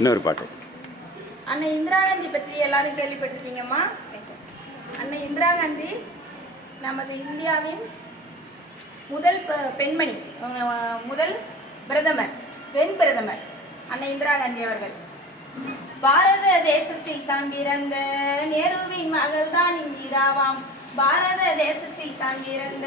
இன்னொரு பாட்டு. அன்னை இந்திரா காந்தி பற்றி எல்லாரும் கேள்விப்பட்டிருப்பீங்கம்மா. அன்னை இந்திரா காந்தி நமது இந்தியாவின் முதல் பெண்மணி, முதல் பிரதமர், பெண் பிரதமர் அன்னை இந்திரா காந்தி அவர்கள். பாரத தேசத்தில் தான் பிறந்த நேருவின் மகள் தான் இந்திராவாம். பாரத தேசத்தில் தான் பிறந்த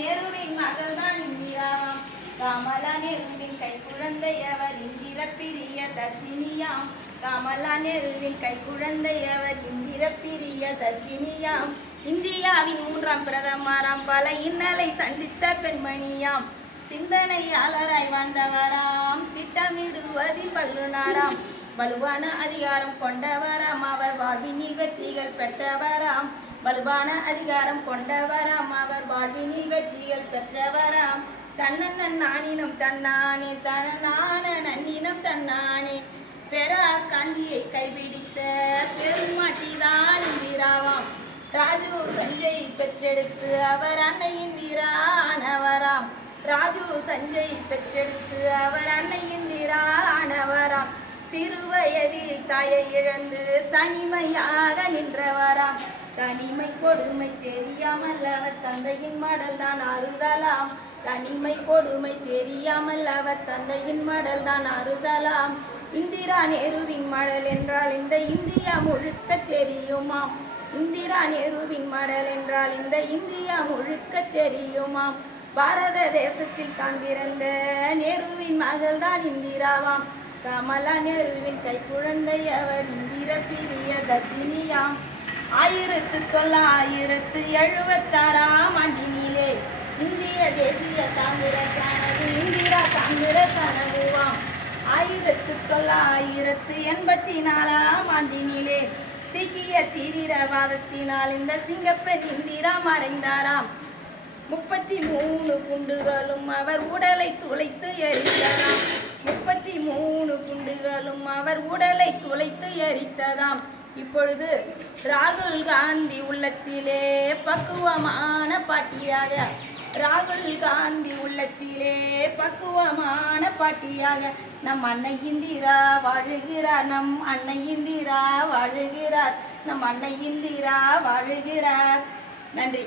நேருவின் மகள் தான் இந்திராவாம். கமலா நேருவின் கை குழந்தையவர் இந்திர பிரிய தர்சினியாம். கமலா நேருவின் கை குழந்தையவர் இந்திர பிரிய தர்சினியாம். இந்தியாவின் 3ஆம் பிரதமராம். பல இன்னலை சந்தித்த பெண்மணியாம். சிந்தனையாளராய் வாழ்ந்தவராம். திட்டமிடுவதில் வல்லுநராம். வலுவான அதிகாரம் கொண்டவராம். அவர் வாழ்வினில் வெற்றிகள் பெற்றவராம். வலுவான அதிகாரம் கொண்டவராம். அவர் வாழ்வினில் வெற்றிகள் பெற்றவராம். தன்னன் நானினம் தன்னானே தன்னான நன்னினம் தன்னானே. பெராஸ் காந்தியை கைபிடித்த பெருமாட்டிதான் இந்திராவாம். ராஜு சஞ்சய் பெற்றெடுத்து அவர் அன்னை இந்திரா ஆனவராம். ராஜு சஞ்சய் பெற்றெடுத்து அவர் அன்னை இந்திரா ஆனவராம். சிறுவயதில் தாயை இழந்து தனிமையாக நின்றவராம். தனிமை கொடுமை தெரியாமல் அவர் தந்தையின் மடல் தான் ஆறுதலாம். தனிமை கொடுமை தெரியாமல் அவர் தந்தையின் மடல் தான் ஆறுதலாம். இந்திரா நேருவின் மடல் என்றால் இந்த இந்தியா முழுக்க தெரியுமாம். இந்திரா நேருவின் மடல் என்றால் இந்த இந்தியா முழுக்க தெரியுமாம். பாரத தேசத்தில் தான் பிறந்த நேருவின் மகள் தான் இந்திராவாம். கமலா நேருவின் கை குழந்தை அவர் இந்திர பிரிய தர்சினியாம். 1976ஆம் ஆண்டினிலே இந்திய தேசிய காங்கிரஸ் ஆனது இந்திரா காங்கிரஸ் ஆனதுவாம். 1984ஆம் ஆண்டினிலே சீக்கிய தீவிரவாதத்தினால் இந்த சிங்கப்பெண் இந்திரா மறைந்தாராம். 33 குண்டுகளும் அவர் உடலை துளைத்து எரித்ததாம். 33 குண்டுகளும் அவர் உடலை துளைத்து எரித்ததாம். இப்பொழுது ராகுல் காந்தி உள்ளத்திலே பக்குவமான பாட்டியாக, ராகுல் காந்தி உள்ளத்திலே பக்குவமான பாட்டியாக நம் அன்னை இந்திரா வாழுகிறார். நம் அன்னை இந்திரா வாழுகிறார். நம் அன்னை இந்திரா வாழுகிறார். நன்றி.